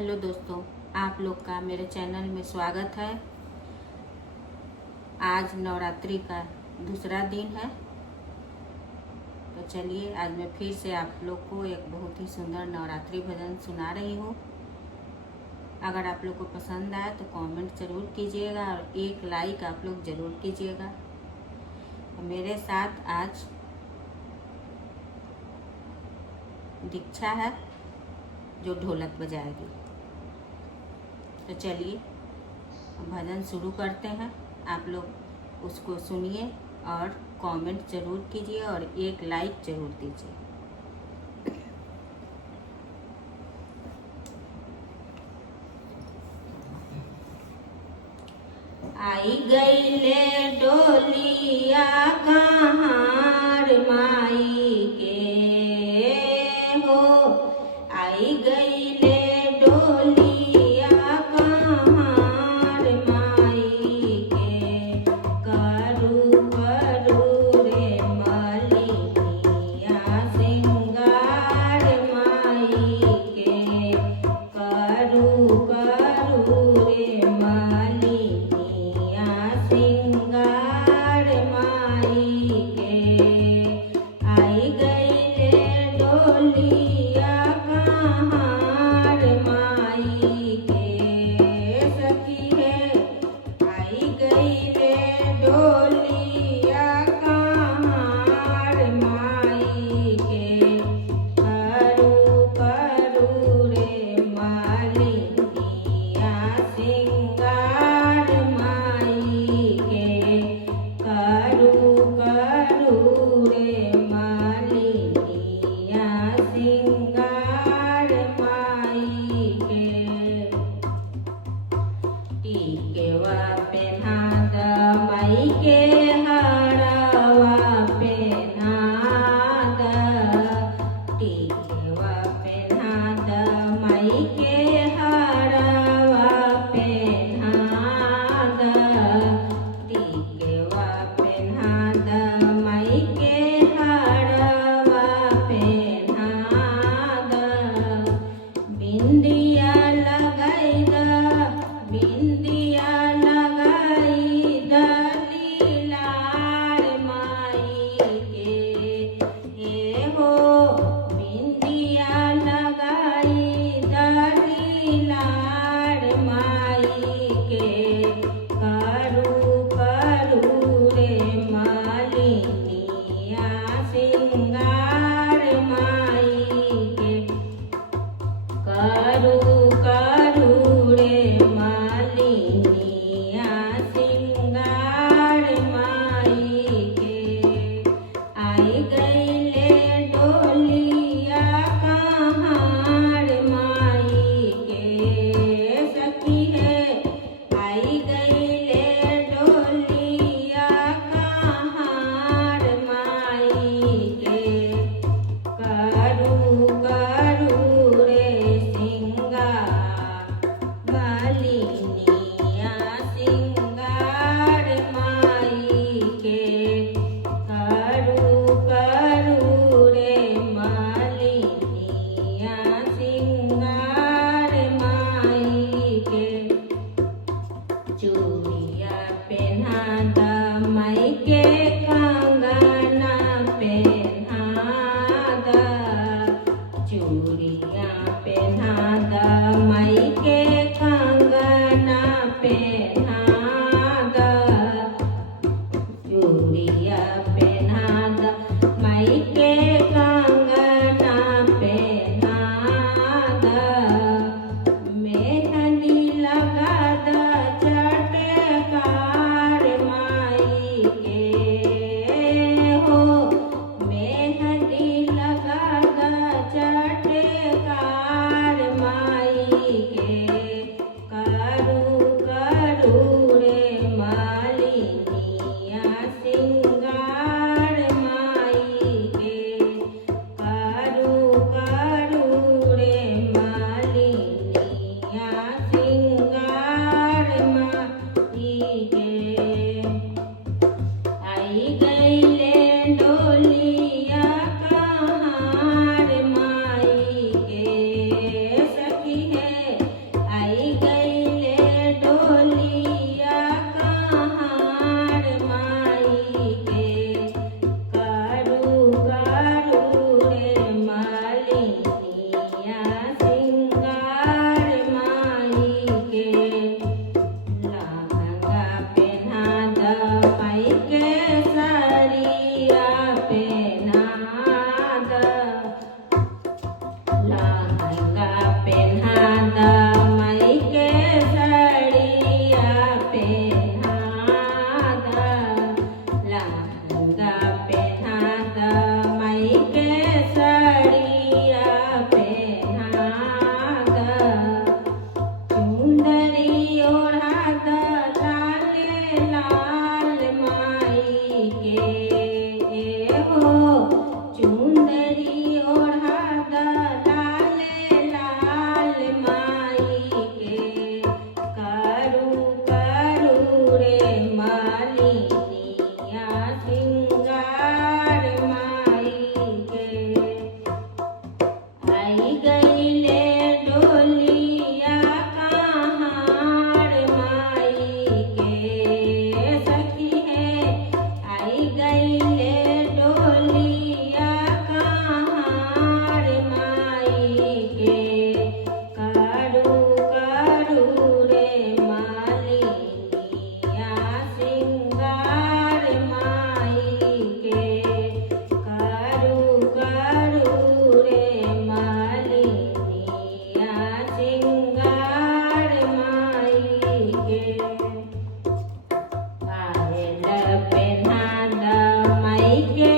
Hello दोस्तों, आप लोग का मेरे चैनल में स्वागत है। आज नवरात्रि का दूसरा दिन है, तो चलिए आज मैं फिर से आप लोग को एक बहुत ही सुंदर नवरात्रि भजन सुना रही हूँ। अगर आप लोग को पसंद आए तो कमेंट ज़रूर कीजिएगा और एक लाइक आप लोग ज़रूर कीजिएगा। मेरे साथ आज दीक्षा है जो ढोलक बजाएगी। तो चलिए भजन शुरू करते हैं। आप लोग उसको सुनिए और कमेंट ज़रूर कीजिए और एक लाइक ज़रूर दीजिए। आई गईले डोलिया कहार माई के हो, आई गईले डोलिया कहार माई के, करू करू रे मलिनिया सिंगार माई के, करू करू रे मलिनिया सिंगार माई के। आई गईले डोलिया कहार माई के, सखी है आई गईले डोलिया कहार माई के, करू करू रे मलिनिया सिंगार माई के, करू करू रे मलिनिया सिंगार माई के। टीकेवा पेन्हा द माई के हरवा पेन्हा द, टीकेवा पेन्हा द माई के हरवा पेन्हा द, टीकेवा पेन्हा द माई के हरवा पेन्हा द, बिंदिया लगाई द, बिंदिया लगाई द लीलार माई के, हे हो बिंदिया लगाई द लीलार माई के, करू करू रे मलिनिया सिंगार माई के, करू करू रे मलिनिया सिंगार माई के। आई गईले डोलिया कहार माई के, सखी है आई गईले डोलिया कहार माई के, करू करू रे सिंगार मलिनिया सिंगार माई के, करू करू रे मलिनिया सिंगार माई के। चूड़िया पेन्हा द माई के, कंगना पेन्हा द, चूड़िया पेन्हा द माई के, कंगना पेन्हा द, चूड़िया पेन्हा द माई के, कंगना पेन्हा द, मेहंदी लगा द चटकार माई के हो, मेहंदी लगा द चटकार माई के, करू करू रे मलिनिया सिंगार हो चुंदरी ओढ़ा द लाले लाल माई के करू करू रे मालिनिया सिंगार माई के आई गईले डोलिया कहार माई के सखी है आई गईले डोलिया कहार माई के करू करू रे मालिनिया सिंगार माई के करू करू रे मालिनिया सिंगार माई के पायल पेन्हा द माई के